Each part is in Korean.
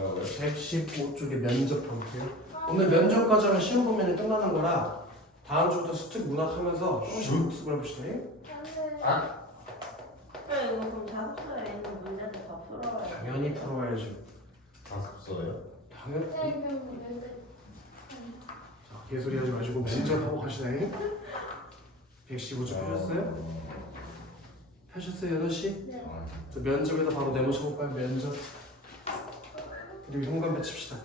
뭐라고요? 115쪽에 면접 볼게요. 오늘 면접 과정은 시험 보면 끝나는 거라 다음 주부터 수특 문학 하면서 조금씩 복습을 해보시다. 아, 그래 이거 그럼 자습서에 있는 문제들 다 풀어야 돼. 당연히 풀어야죠. 자습서요? 당연히. 자, 개소리 하지 마시고 면접하고 가시다. 115쪽 펴셨어요? 펴셨어요 8시? 네. 저 면접에다 바로 네모 쳐볼까요? 면접. 그리고 현관배 칩시다.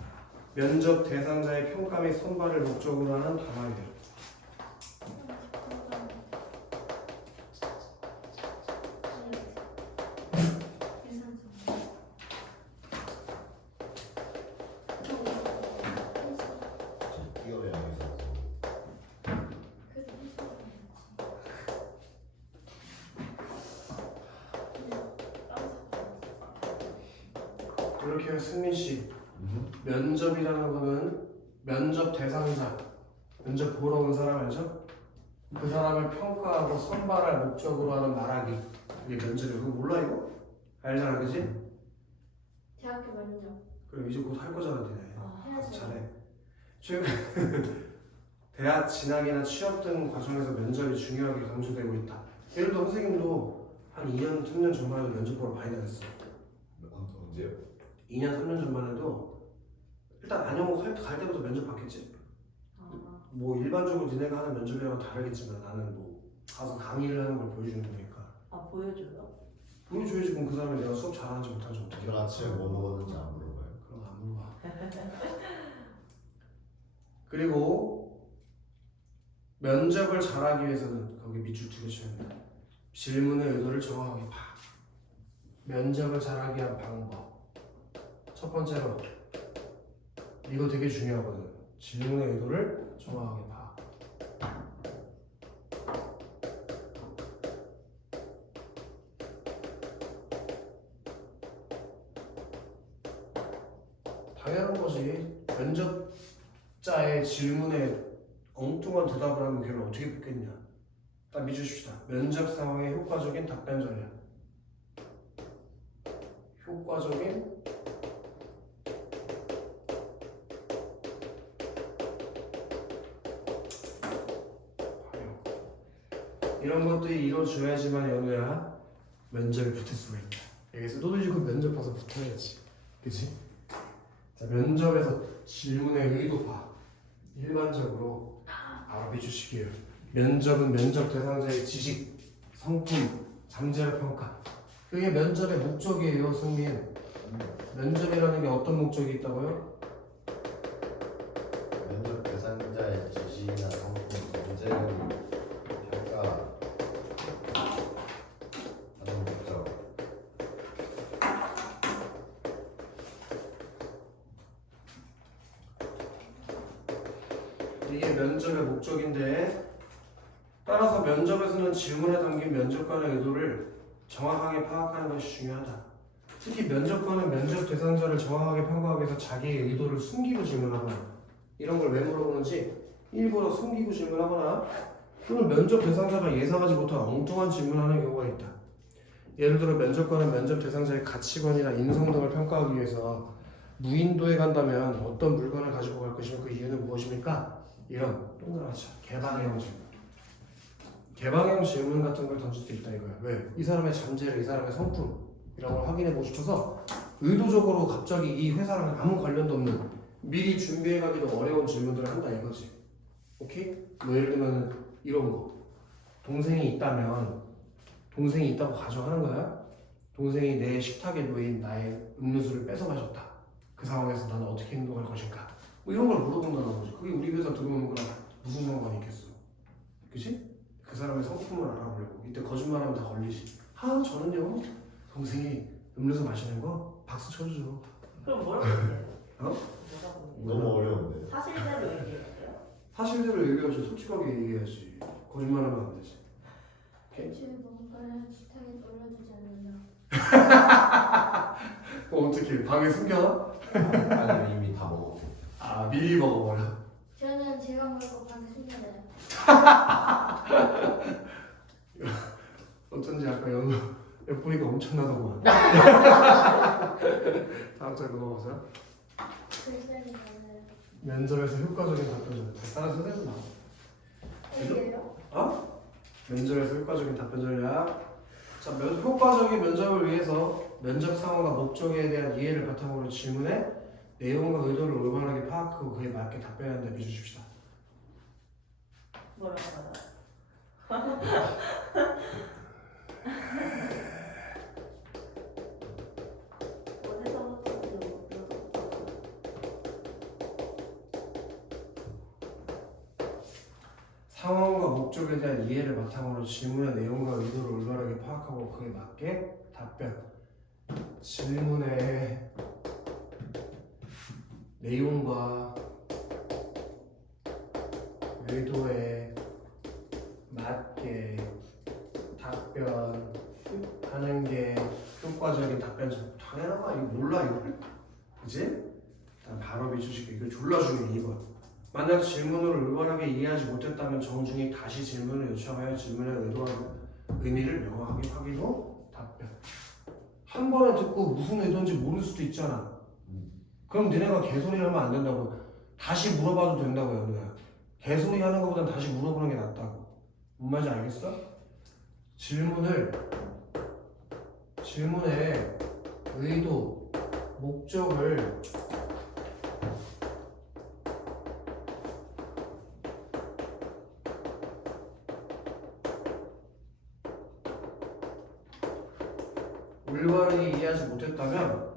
면접 대상자의 평가 및 선발을 목적으로 하는 단어이에요. 뛰어야 해서. 이렇게 해요, 승민 씨. 면접이라는 거는 면접 대상자, 면접 보러 온 사람 알죠? 그 사람을 평가하고 선발할 목적으로 하는 말하기. 이게 면접이야. 그거 몰라 이거? 알잖아, 그지? 대학교 면접 그래 이제 곧 할 거잖아, 니네. 해야죠. 잘해. 최근 대학 진학이나 취업 등 과정에서 면접이 중요하게 강조되고 있다. 예를 들어 선생님도 한 2년, 3년 전만 해도 면접 보러 많이 다녔어. 언제요? 2년, 3년 전만 해도 일단 안영호 갈 때부터 면접 봤겠지. 뭐 일반적으로 니네가 하는 면접이랑 다르겠지만 나는 뭐 가서 강의를 하는 걸 보여주는 거니까 아 보여줘요? 보여줘야지. 그럼 그 사람이 내가 수업 잘하는지 못하는지 어떻게 오늘 아침에 뭐 먹었는지 안 물어봐요. 그럼 안 물어봐. 그리고 면접을 잘하기 위해서는 거기 밑줄 두 개 쳐야 돼. 질문의 의도를 정확하게 봐. 면접을 잘하기 위한 방법. 첫 번째로 이거 되게 중요하거든. 질문의 의도를 정확하게 봐. 당연한 거지. 면접자의 질문에 엉뚱한 대답을 하면 걔를 어떻게 뽑겠냐. 딱 믿으십시다. 면접 상황의 효과적인 답변 전략. 효과적인 활용. 이런 것들이 이루어져야지만 연우야 면접에 붙을 수가 있다. 여기서 너도 그 면접 봐서 붙어야지. 그치? 자, 면접에서 질문의 의도 봐. 일반적으로 알아봐 주시기요. 면접은 면접 대상자의 지식, 성품, 잠재력 평가. 그게 면접의 목적이에요, 승민. 면접이라는 게 어떤 목적이 있다고요? 면접 대상자의 지식이나 성품, 문제를 평가하는 목적. 이게 면접의 목적인데 따라서 면접에서는 질문에 담긴 면접관의 의도를 정확하게 파악하는 것이 중요하다. 특히 면접관은 면접 대상자를 정확하게 평가하기 위해서 자기의 의도를 숨기고 질문하거나 이런 걸 왜 물어보는지 일부러 숨기고 질문하거나 또는 면접 대상자가 예상하지 못한 엉뚱한 질문을 하는 경우가 있다. 예를 들어 면접관은 면접 대상자의 가치관이나 인성 등을 평가하기 위해서 무인도에 간다면 어떤 물건을 가지고 갈 것이며 그 이유는 무엇입니까? 이런 동그랗죠. 개방형 질문. 개방형 질문 같은 걸 던질 수 있다 이거야. 왜? 이 사람의 잠재력, 이 사람의 성품 이런 걸 확인해 보고 싶어서 의도적으로 갑자기 이 회사랑 아무 관련도 없는 미리 준비해 가기도 어려운 질문들을 한다 이거지. 오케이? 뭐 예를 들면 이런 거. 동생이 있다고 가정하는 거야. 동생이 내 식탁에 놓인 나의 음료수를 뺏어 마셨다. 그 상황에서 나는 어떻게 행동할 것인가? 뭐 이런 걸 물어본다는 거지. 그게 우리 회사 들어오는 거랑 무슨 상관이 있겠어? 그치? 그 사람의 성품을 알아보려고. 이때 거짓말하면 다 걸리지. 저는요 동생이 음료수 마시는 거 박수 쳐주죠. 그럼 뭐라고 얘기해요? 어? 너무 어려운데. 사실대로 얘기해요? 사실대로 얘기하지. 솔직하게 얘기해야지. 거짓말하면 안 되지. 오케이? 집에 먹을까요? 식탁에 올려두지 않는다. 어떻게 방에 숨겨놔? 아니면 이미 다 먹었고. 미리 먹어버려. 저는 제가 먹고 방에 숨겨놔요. 어쩐지 아까 연우 옆구리가 엄청나더구만. 다음 절 넘어가자. 글쎄는 저는 면접에서 효과적인 답변. 발사는 선생님 나와. 이게요? 어? 면접에서 효과적인 답변 전략. 자, 효과적인 면접을 위해서 면접 상황과 목적에 대한 이해를 바탕으로 질문에 내용과 의도를 올바르게 파악하고 그에 맞게 답변하는 데 비춰줍시다. 뭐라고 하나? 어디서부터 못 들었어? 상황과 목적에 대한 이해를 바탕으로 질문의 내용과 의도를 올바르게 파악하고 그에 맞게 답변. 질문의 내용과 의도에 맞게 답변하는 게 효과적인 답변. 당연하다. 이거 몰라 이걸? 그지? 일단 바로 비추시게. 이거 졸라 중요해. 2번. 만약 질문을 올바르게 이해하지 못했다면 정중히 다시 질문을 요청하여 질문의 의도와 의미를 명확하게 확인 후 답변. 한 번에 듣고 무슨 의도인지 모를 수도 있잖아. 그럼 니네가 개소리 하면 안 된다고. 다시 물어봐도 된다고 연우야. 개소리 하는 것보단 다시 물어보는 게 낫다고. 뭔 말인지 알겠어? 질문의 의도, 목적을 올바르게 이해하지 못했다면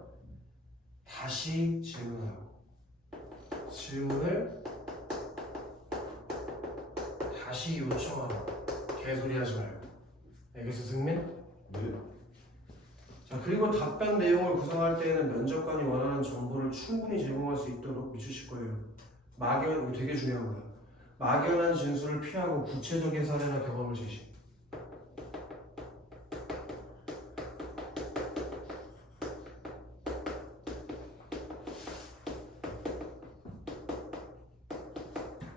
다시 질문하고 질문을 다시 요청하라. 개소리 하지 말고. 알겠어 승민? 네. 자, 그리고 답변 내용을 구성할 때에는 면접관이 원하는 정보를 충분히 제공할 수 있도록 비추실 거예요. 이거 되게 중요한 거야. 막연한 진술을 피하고 구체적인 사례나 경험을 제시.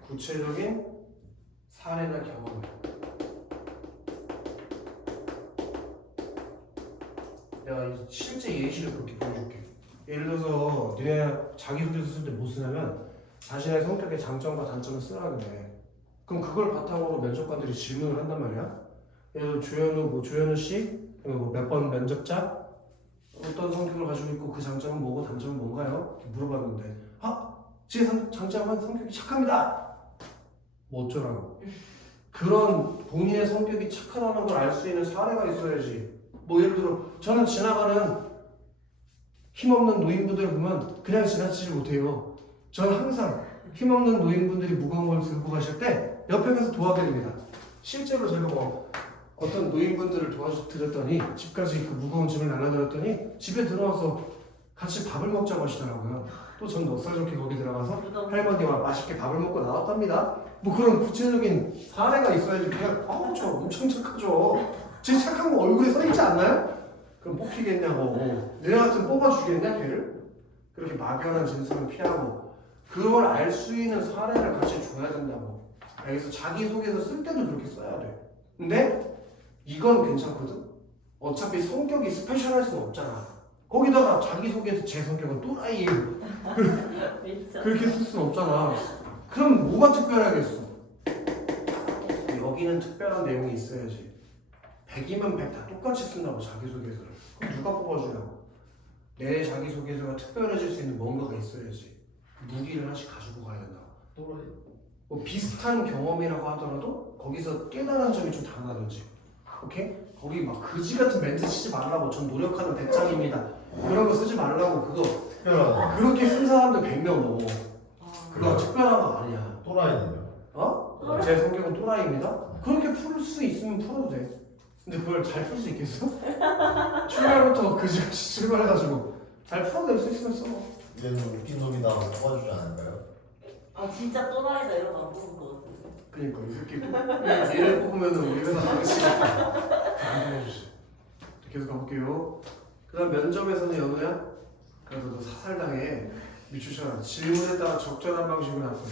구체적인 사례나 경험을. 내가 실제 예시를 그렇게 보여줄게. 예를 들어서 니네 자기소개서 쓸 때 뭐 쓰냐면 자신의 성격의 장점과 단점을 쓰라 그래. 그럼 그걸 바탕으로 면접관들이 질문을 한단 말이야. 예를 들어 조현우 씨 몇 번 면접자 어떤 성격을 가지고 있고 그 장점은 뭐고 단점은 뭔가요? 이렇게 물어봤는데 제 장점은 성격이 착합니다. 뭐 어쩌라고. 그런 본인의 성격이 착하다는 걸 알 수 있는 사례가 있어야지. 뭐 예를 들어 저는 지나가는 힘없는 노인분들을 보면 그냥 지나치지 못해요. 저는 항상 힘없는 노인분들이 무거운 걸 들고 가실 때 옆에 가서 도와드립니다. 실제로 제가 어떤 노인분들을 도와드렸더니 집까지 그 무거운 짐을 나눠드렸더니 집에 들어와서 같이 밥을 먹자고 하시더라고요. 또 전 넉살 좋게 거기 들어가서 할머니와 맛있게 밥을 먹고 나왔답니다. 뭐 그런 구체적인 사례가 있어야지. 그냥 저 엄청 착하죠. 제 착한 거 얼굴에 써있지 않나요? 그럼 뽑히겠냐고. 내가 같으면 뽑아주겠냐 걔를? 그렇게 막연한 진술은 피하고 그걸 알 수 있는 사례를 같이 줘야 된다고. 그래서 자기소개서 쓸 때도 그렇게 써야 돼. 근데 이건 괜찮거든? 어차피 성격이 스페셜할 수는 없잖아. 거기다가 자기소개에서 제 성격은 또라이예요. 그렇게 쓸 수는 없잖아. 그럼 뭐가 특별하겠어? 여기는 특별한 내용이 있어야지. 100이면 100 다 똑같이 쓴다고 자기소개서를. 그럼 누가 뽑아주냐고. 내 자기소개서가 특별해질 수 있는 뭔가가 있어야지. 무기를 하나씩 가지고 가야 된다. 뭐 비슷한 경험이라고 하더라도 거기서 깨달은 점이 좀 다르다든지. 오케이? 거기 막 그지 같은 멘트 치지 말라고. 전 노력하는 배짱입니다. 그런 거 쓰지 말라고. 그거 특별하다. 그렇게 쓴 사람들 100명 넘어. 그거 특별한 거 아니야. 또라이는요? 제 성격은 또라이입니다. 그렇게 풀 수 있으면 풀어도 돼. 근데 그걸 잘 풀 수 있겠어? 출발부터 그지같이 출발해가지고 잘 풀어낼 수 있으면 써. 얘는 웃긴 놈이다 하고 뽑아주지 않을까요? 진짜 또라이다 이러면 안 보는 거 같은데. 그니까 이 새끼 얘를 뽑으면 우리 회사 망치. 안 뽑아주지. 계속 가볼게요. 그 다음 면접에서는 연우야? 그래서 너 사살당해. 미추셔. 질문에 따라 적절한 방식으로 할 거야.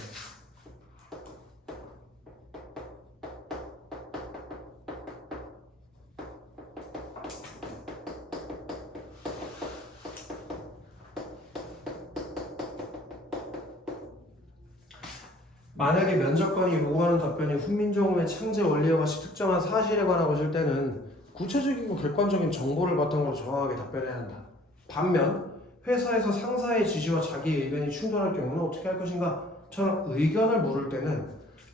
만약에 면접관이 요구하는 답변이 훈민정음의 창제 원리와 같이 특정한 사실에 관한 것일 때는 구체적이고 객관적인 정보를 바탕으로 정확하게 답변해야 한다. 반면 회사에서 상사의 지시와 자기의 의견이 충돌할 경우는 어떻게 할 것인가? 처럼 의견을 물을 때는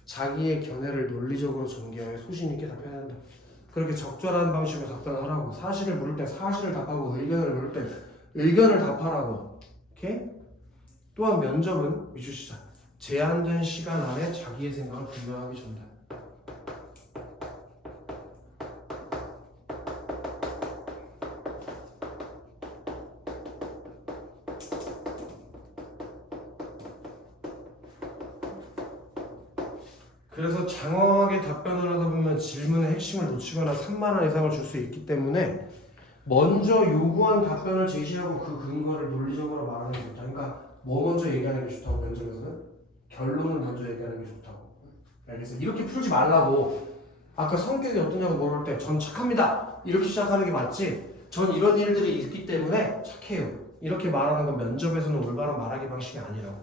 자기의 견해를 논리적으로 전개하여 소신 있게 답변해야 한다. 그렇게 적절한 방식으로 답변하라고. 사실을 물을 때 사실을 답하고 의견을 물을 때 의견을 답하라고. 오케이? 또한 면접은 미주시자. 제한된 시간 안에 자기의 생각을 분명하게 전달. 그래서 장황하게 답변을 하다 보면 질문의 핵심을 놓치거나 산만한 이상을 줄 수 있기 때문에 먼저 요구한 답변을 제시하고 그 근거를 논리적으로 말하는 게 좋다. 그러니까 뭐 먼저 얘기하는 게 좋다고 면접에서는? 결론을 먼저 얘기하는 게 좋다고. 알겠어? 이렇게 풀지 말라고. 아까 성격이 어떠냐고 물을 때 전 착합니다. 이렇게 시작하는 게 맞지? 전 이런 일들이 있기 때문에 착해요. 이렇게 말하는 건 면접에서는 올바른 말하기 방식이 아니라고.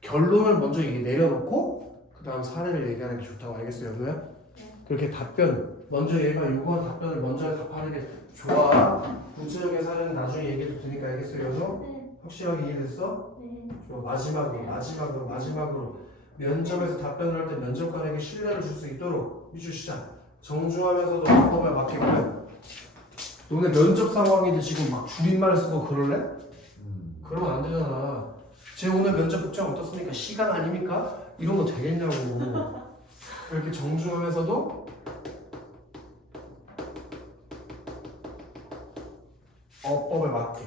결론을 먼저 내려놓고 그 다음 사례를 얘기하는 게 좋다고. 알겠어요, 연우야? 네. 그렇게 답변 먼저 얘가 요구한 답변을 먼저 답하는 게 좋아. 구체적인 사례는 나중에 얘기해도 되니까. 알겠어요, 연우? 네. 확실하게 이해됐어? 네. 좋아. 마지막으로 면접에서 답변을 할 때 면접관에게 신뢰를 줄 수 있도록 해주시자. 정중하면서도 방법에 맞게 보면. 너네 면접 상황인데 지금 막 줄임말 쓰고 그럴래? 그러면 안 되잖아. 제 오늘 면접 복장 어떻습니까? 시간 아닙니까? 이런 거 되겠냐고. 이렇게 정중하면서도 어법에 맞게.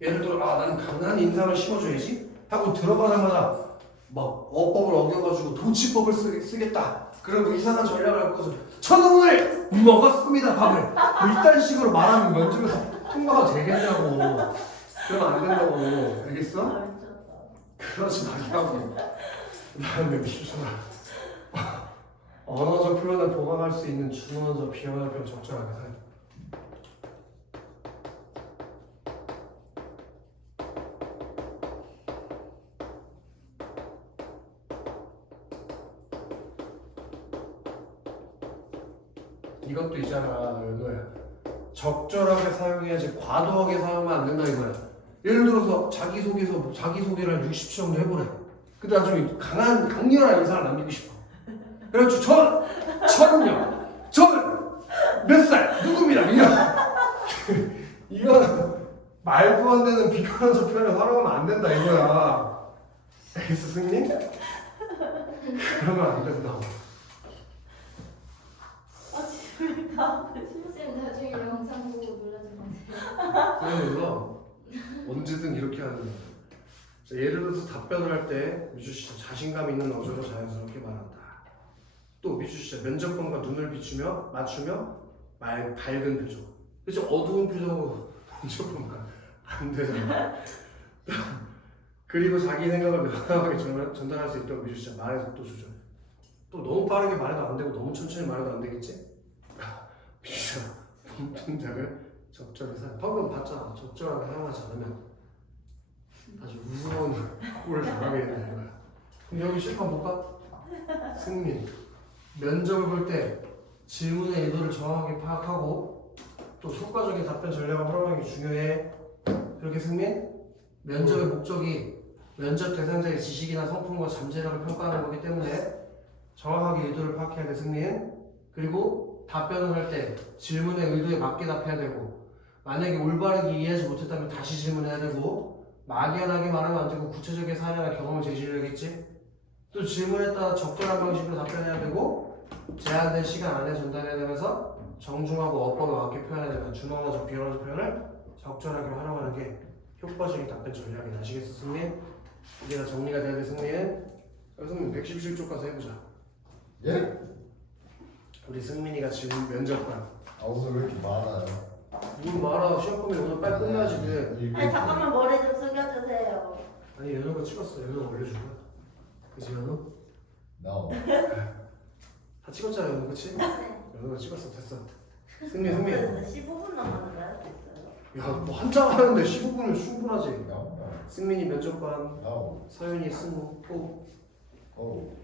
예를 들어 나는 강한 인상을 심어줘야지 하고 들어가자마자 막 어법을 어겨가지고 도치법을 쓰겠다. 그리고 이상한 전략을 갖고서 저는 오늘 먹었습니다 밥을. 뭐 이딴 식으로 말하면 면접에서 통과가 되겠냐고. 그러면 안 된다고. 알겠어? 아, 미쳤다. 그러지 말라고. 그다음에 미쳐라. 언어적 표현을 보강할 수 있는 준언어적 비언어적 표현 적절하게 사용. 이것도 있잖아, 연호야. 적절하게 사용해야지 과도하게 사용하면 안 된다 이거야. 예를 들어서 자기소개를 한 60초 정도 해보래. 근데 나중에 강렬한 인상을 남기고 싶어. 그래가지고 저는 몇 살 누구입니다. 이거 말도 안 되는 비관적 표현을 활용하면 안 된다 이거야. 알겠어, 승리? 그러면 안 된다고. 아, 지금 다 쌤 나중에 영상 보고 놀라지 마세요. 그래서 언제든 이렇게 하는 거야. 자, 예를 들어서 답변을 할 때 미주 씨 자신감 있는 어조로 자연스럽게 말한다. 또 미주 씨 면접관과 눈을 맞추며 밝은 표정. 그치 어두운 표정으로 면접관과 안 되잖아. 그리고 자기 생각을 명확하게 전달할 수 있도록 미주 씨 말의 속도 조절. 또 너무 빠르게 말해도 안 되고 너무 천천히 말해도 안 되겠지? 미주 씨 동작을 적절히 사용. 방금 봤잖아. 적절하게 사용하지 않으면 아주 무서운 꼴을 당하게 된다 이거야. 그럼 여기 실판 볼까? 승민. 면접을 볼 때 질문의 의도를 정확하게 파악하고 또 효과적인 답변 전략을 활용하는 게 중요해. 그렇게 승민? 면접의 목적이 면접 대상자의 지식이나 성품과 잠재력을 평가하는 거기 때문에 정확하게 의도를 파악해야 돼, 승민. 그리고 답변을 할 때 질문의 의도에 맞게 답해야 되고 만약에 올바르게 이해하지 못했다면 다시 질문해야 되고 막연하게 말하면 안 되고 구체적인 사례나 경험을 제시해야겠지. 또 질문에 따라 적절한 방식으로 답변해야 되고 제한된 시간 안에 전달해야 되면서 정중하고 어법에 맞게 표현해야 되는 준언어적 비언어적 표현을 적절하게 활용하는 게 효과적인 답변 전략이다. 아시겠어, 승민? 이게 다 정리가 돼야 돼, 승민. 승민 117쪽 가서 해보자. 예? 우리 승민이가 지금 면접관. 아 오늘 왜 이렇게 많아요? 뭘 말아. 시험 보면 오늘 빨리 끝나야지 그래. 아니 잠깐만 머리 좀 숙여주세요. 아니 연우가 찍었어. 연우가 올려준 거야. 그치 연우? No. 다 찍었잖아 연우, 그치? 네. 연우가 찍었어. 됐어. 승민 15분 남았는데 할 수 있어요? 야뭐 한 장 하는데 15분은 충분하지. No. 승민이 면접관, No. 서윤이 승우 또 고.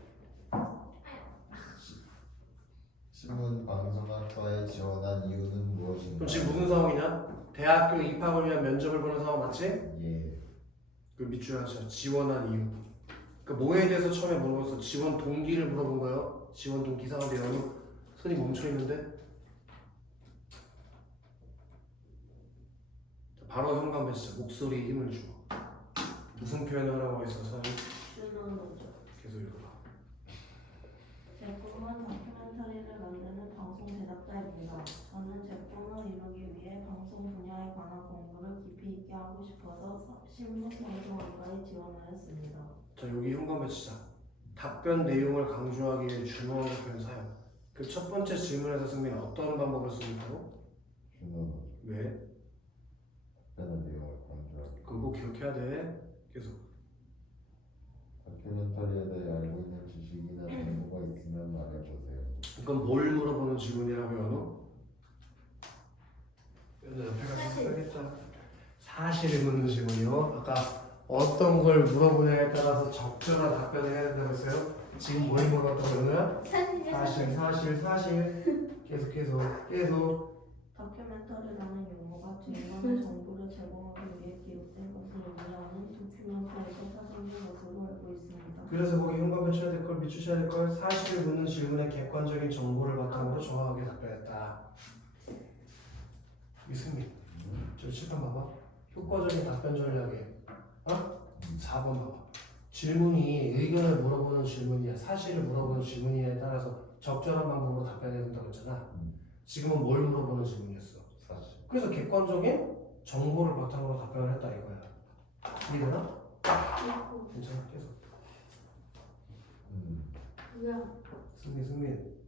신문 방송학과에 지원한 이유는 무엇인가? 그럼 지금 무슨 상황이냐? 대학교 입학을 위한 면접을 보는 상황 맞지? 예. 그 밑줄 하자. 지원한 이유. 그 뭐에 대해서 처음에 물어봤어? 지원 동기를 물어본 거예요. 지원 동기 이상한데 연우 손이 멈춰 있는데. 바로 현관 배치자. 목소리에 힘을 줘. 무슨 표현을 하라고 했어? 사연? 주는 거죠. 계속 읽어봐. 제 꿈은 다큐멘터리를 만드는 방송 제작자입니다. 저는 제 꿈을 이루기 위해 방송 분야에 관한 공부를 깊이 있게 하고 싶어서 신문방송학과에 지원하였습니다. 자 여기 현관 배치자. 답변 내용을 강조하기 위해 주어하고 표현 사용. 그 첫 번째 질문에서 승민은 어떤 방법을 쓰는다고? 준호 왜? 답변의 내용을 강조하기. 그거 기억해야 돼. 계속. 다큐멘터리에 대해 알고 있는 지식이나 정보가 있으면 말해보세요. 이건 뭘 물어보는 질문이라고 연우? 연우 옆에 가서 써야겠다. 사실을 묻는 질문이요. 아까 어떤 걸 물어보냐에 따라서 적절한 답변을 해야 된다고 했어요. 지금 뭘 물어봤다고 연우야? 사실. 계속. 다큐멘터리라는 용어가 제공하는 정보를 제공하기 위해 기록된 것을 의미하는 도큐멘터리에서 사용된 것으로 알고 있습니다. 그래서 거기 현관 배치해야 될 걸, 밑주셔야 될 걸, 사실을 묻는 질문에 객관적인 정보를 바탕으로 정확하게 답변했다. 이승민, 저 7번 봐봐. 효과적인 답변 전략에 4번 봐봐. 질문이 의견을 물어보는 질문이야, 사실을 물어보는 질문이냐에 따라서 적절한 방법으로 답변해야 된다고 했잖아. 지금은 뭘 물어보는 질문이었어? 사실. 그래서 객관적인 정보를 바탕으로 답변을 했다 이거야. 이해되나? 괜찮아, 계속. 뭐야? 승민.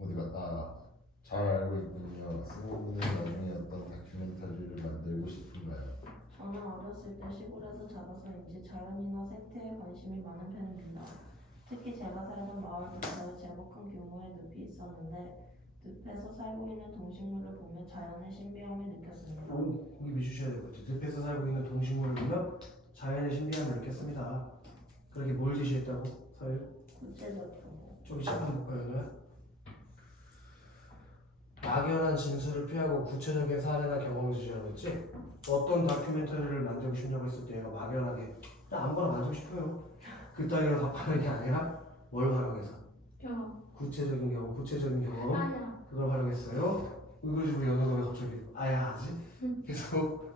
어디 갔다. 잘 알고 있군요. 승호군은 나중에 어떤 다큐멘터리를 만들고 싶은가요? 저는 어렸을 때 시골에서 자라서인지 자연이나 생태에 관심이 많은 편입니다. 특히 제가 살던 마을 근처에 제법 큰 규모의 늪이 있었는데 늪에서 살고 있는 동식물을 보며 자연의 신비함을 느꼈습니다. 거기 미주셔야 될 것 같아요. 늪에서 살고 있는 동식물을 보면 자연의 신비함을 느꼈습니다. 그렇게 뭘 지시했다고? 서율? 구체적으로 저기 잠깐 볼까요? 막연한 진술을 피하고 구체적인 사례나 경험을 주시라고 했지? 어떤 다큐멘터리를 만들고 싶냐고 했을 때 얘가 막연하게 나 아무거나 만들고 싶어요. 그 따위로 답하는 게 아니라 뭘 활용해서? 경험. 구체적인 경험 아니야. 그걸 활용했어요. 그래가지고 연어가 왜 갑자기 아야 하지? 계속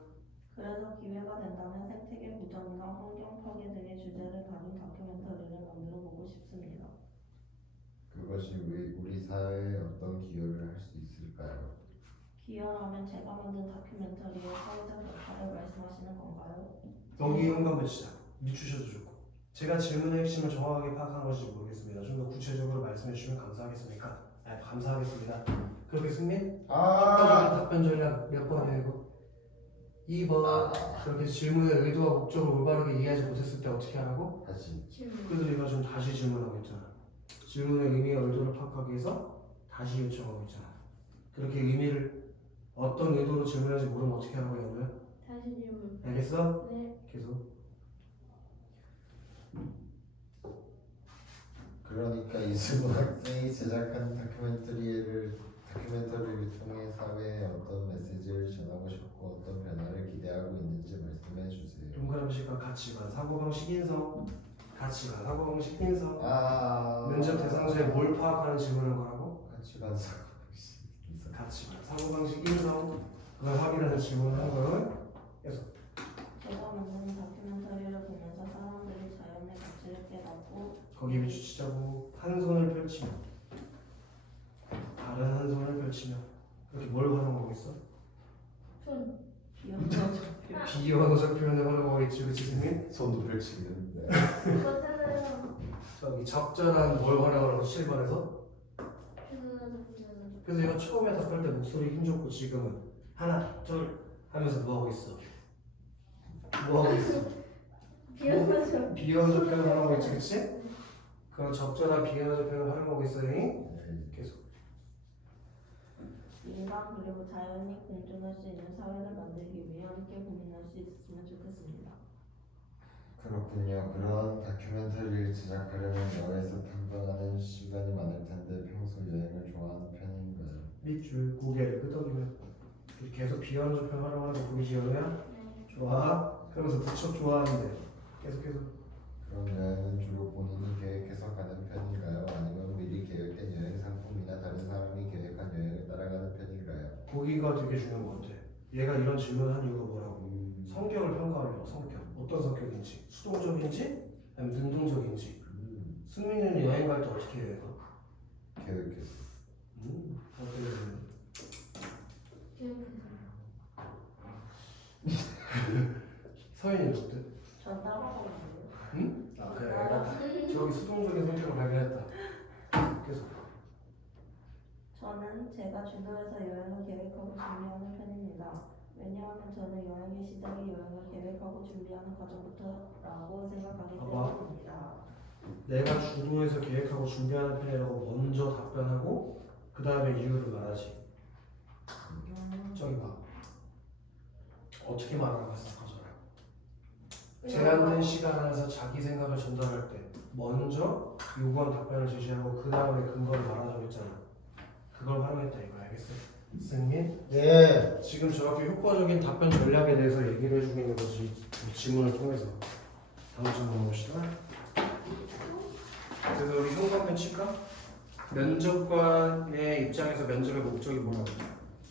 그래서 기회가 된다면 생태계 보전이나 환경 파괴 등의 주제를 다룬 다큐멘터리를 만들어 보고 싶습니다. 그것이 우리 사회에 어떤 기여를 할 수 있을까요? 기여라면 제가 만든 다큐멘터리의 사회적 역할을 말씀하시는 건가요? 여기 현관 배치자 밑주셔도 좋고 제가 질문의 핵심을 정확하게 파악한 것인지 모르겠습니다. 좀 더 구체적으로 말씀해 주시면 감사하겠습니까? 감사하겠습니다. 그렇게 승민? 답변 전략 몇 번이고 2번 그렇게 질문의 의도와 목적을 올바르게 이해하지 못했을 때 어떻게 하라고? 다시. 질문. 그래서 얘가 좀 다시 질문하고 있잖아. 질문의 의미와 의도를 파악하기 위해서 다시 요청하고 있잖아. 그렇게 의미를 어떤 의도로 질문하는지 모르면 어떻게 하라고 연우야? 다시 질문. 알겠어? 네. 계속. 그러니까 이승우 학생이 제작한 다큐멘터리를 통해 사회에 어떤 메시지를 전하고 싶고 어떤 변화를 기대하고 있는지 말씀해 주세요. 동그라미식과 가치관, 사고방식 인성, 가치관, 사고방식 인성. 아 면접 대상자의 뭘 파악하는 질문을 거라고? 가치관 사고방식 인성. 가치관, 사고방식 인성. 그걸 확인하는 질문을 하는 거예요. 계속. 제가 만든 다큐멘터리를 보면서 사람들이 자연의 가치를 깨닫고 거기 비추치자고 한 손을 펼치며 다른 한 손을 펼치며 그렇게 뭘 활용하고 있어? 손. 비언어적 표현을 활용하고 있지, 그치 승민? 손도 펼치는. 네. 그거잖아요. 저기 적절한 뭘 활용하라고 7번에서 그래서 얘가 처음에 답할 때 목소리 힘줬고 지금은 하나 둘 하면서 뭐하고 있어? 뭐하고 있어? 비언어적. 비언어적 표현을 활용하고 있지, 그치? 그런 적절한 비언어적 표현을 활용하고 있어요. 네. 계속. 인간 그리고 자연이 공존할 수 있는 사회를 만들기 위해 함께 고민할 수 있었으면 좋겠습니다. 그렇군요. 그런 다큐멘터리를 제작하려면 야외에서 탐방하는 시간이 많을 텐데 평소 여행을 좋아하는 편인가요? 밑줄 고개를 끄덕이면 계속 비언어적 표현 활용하는 거 보이지 연우야? 네. 좋아. 그러면서 부쩍 좋아하는데 계속 그럼 여행은 주로 본인이 계획해서 가는 편인가요? 아니면 미리 계획된 여행 상품이나 다른 사람이 계획한 여행을 따라가는 편인가요? 거기가 되게 중요한 것 같아. 얘가 이런 질문을 한 이유가 뭐라고? 성격을 평가하려고. 성격 어떤 성격인지, 수동적인지 아니면 능동적인지. 승민이는 여행 갈 때 어떻게 해요? 계획했어. 어떻게 해요? 서인이는 어때? 전 따라가는데요. 응? 아 그래 애가 저기 수동적인 성격을 발견했다. 계속. 저는 제가 주도해서 여행을 계획하고 준비하는 편입니다. 왜냐하면 저는 여행의 시작이 여행을 계획하고 준비하는 과정부터라고 생각하기 봐봐. 때문입니다. 내가 주도해서 계획하고 준비하는 편이라고 먼저 답변하고 그 다음에 이유를 말하지. 저기 봐. 어떻게 말하는 거야? 제한된 시간 안에서 자기 생각을 전달할 때 먼저 요구한 답변을 제시하고 그 다음에 근거를 말하자고 했잖아. 그걸 활용했다 이거 알겠어? 승민? 예. 지금 저렇게 효과적인 답변 전략에 대해서 얘기를 해주고 있는 거지 이 질문을 통해서. 다음 질문 봅시다. 그래서 우리 현관면 칠까? 면접관의 입장에서 면접의 목적이 뭐라고?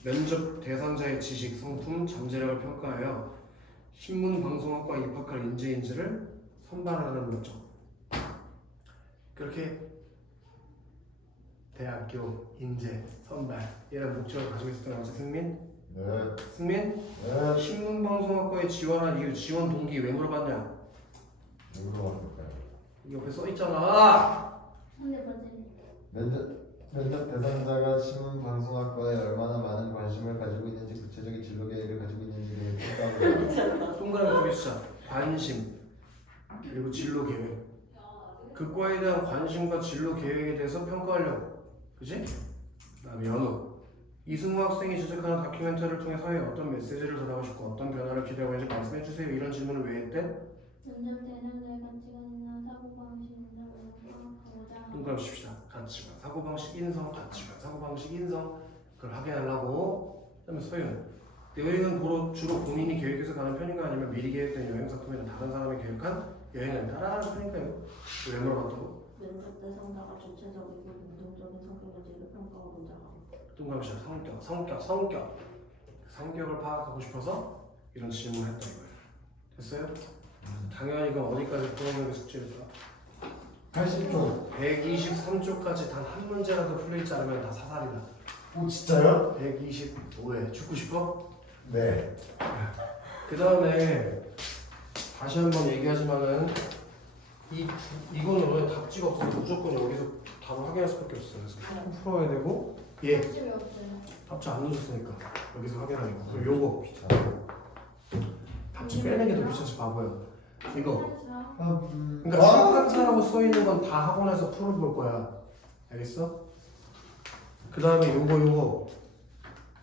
면접 대상자의 지식, 성품, 잠재력을 평가하여 신문방송학과 입학할 인재인지를 선발하는 목적. 그렇게 대학교 인재 선발 이런 목적을 가지고 있었던 거 맞지 승민? 네. 승민? 네. 신문방송학과에 지원한 이유, 지원 동기 왜 물어봤냐? 누구로 바꿀까요? 여기 옆에 써있잖아. 면접 대상자가 신문방송학과에 얼마나 많은 관심을 가지고 있는지 구체적인 진로 계획을 가지고 있는지를 평가합니다. 동그라미 두 개 쓰자. 관심 그리고 진로 계획. 그 과에 대한 관심과 진로 계획에 대해서 평가하려고. 그지? 그 다음에 연우. 이승우 학생이 제작하는 다큐멘터리를 통해 사회에 어떤 메시지를 전하고 싶고 어떤 변화를 기대하고 있는지 말씀해주세요. 이런 질문을 왜 했대? 면접 대상자의 가치관이나 사고방식을 파악하고자 동그라미 칩시다. 가치관, 사고방식 인성, 가치관, 사고방식 인성. 그걸 확인하려고. 그 다음에 서윤. 여행은 주로 본인이 계획해서 가는 편인가 아니면 미리 계획된 여행 상품이나 다른 사람이 계획한 여행을 따라하는 편인가요? 왜 물어봤다고? 면접 대상자가 주체적이고 능동적인 성격인지를 평가하고자 합니다. 동그라미 칩시다. 성격을 파악하고 싶어서 이런 질문을 했다 이거예요. 됐어요? 당연히 이건 어디까지 풀어보는 게 숙제일까? 80초. 123쪽까지 단 한 문제라도 풀리지 않으면 다 사살이다. 오 진짜요? 125회 죽고 싶어? 네. 그 다음에 다시 한번 얘기하지만은 이거는 왜 답지가 없어. 무조건 여기서 답을 확인할 수밖에 없어. 그래서 쭉 풀어야 되고 예 집이 없어요. 답지 안 넣어줬으니까 여기서 확인하는 거. 그리고 요거 답지 빼는 게 더 귀찮지 바보야. 이거 그러니까 출판사라고 써 있는 건 다 학원에서 풀어볼 거야. 알겠어? 그 다음에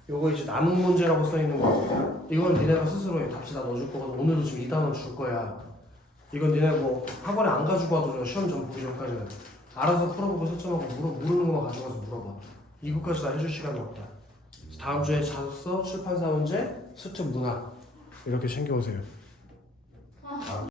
요거 이제 남은 문제라고 써 있는 거. 이건 니네가 스스로 해. 답지 다 넣어줄 거거든. 오늘도 지금 2단원 줄 거야. 이건 니네 뭐 학원에 안 가지고 와도 시험 전 보기 전까지는 알아서 풀어보고 채점하고 모르는 거 가져가서 물어봐. 이거까지 다 해줄 시간이 없다. 다음 주에 자소서, 출판사 문제, 수특 문학 이렇게 챙겨오세요.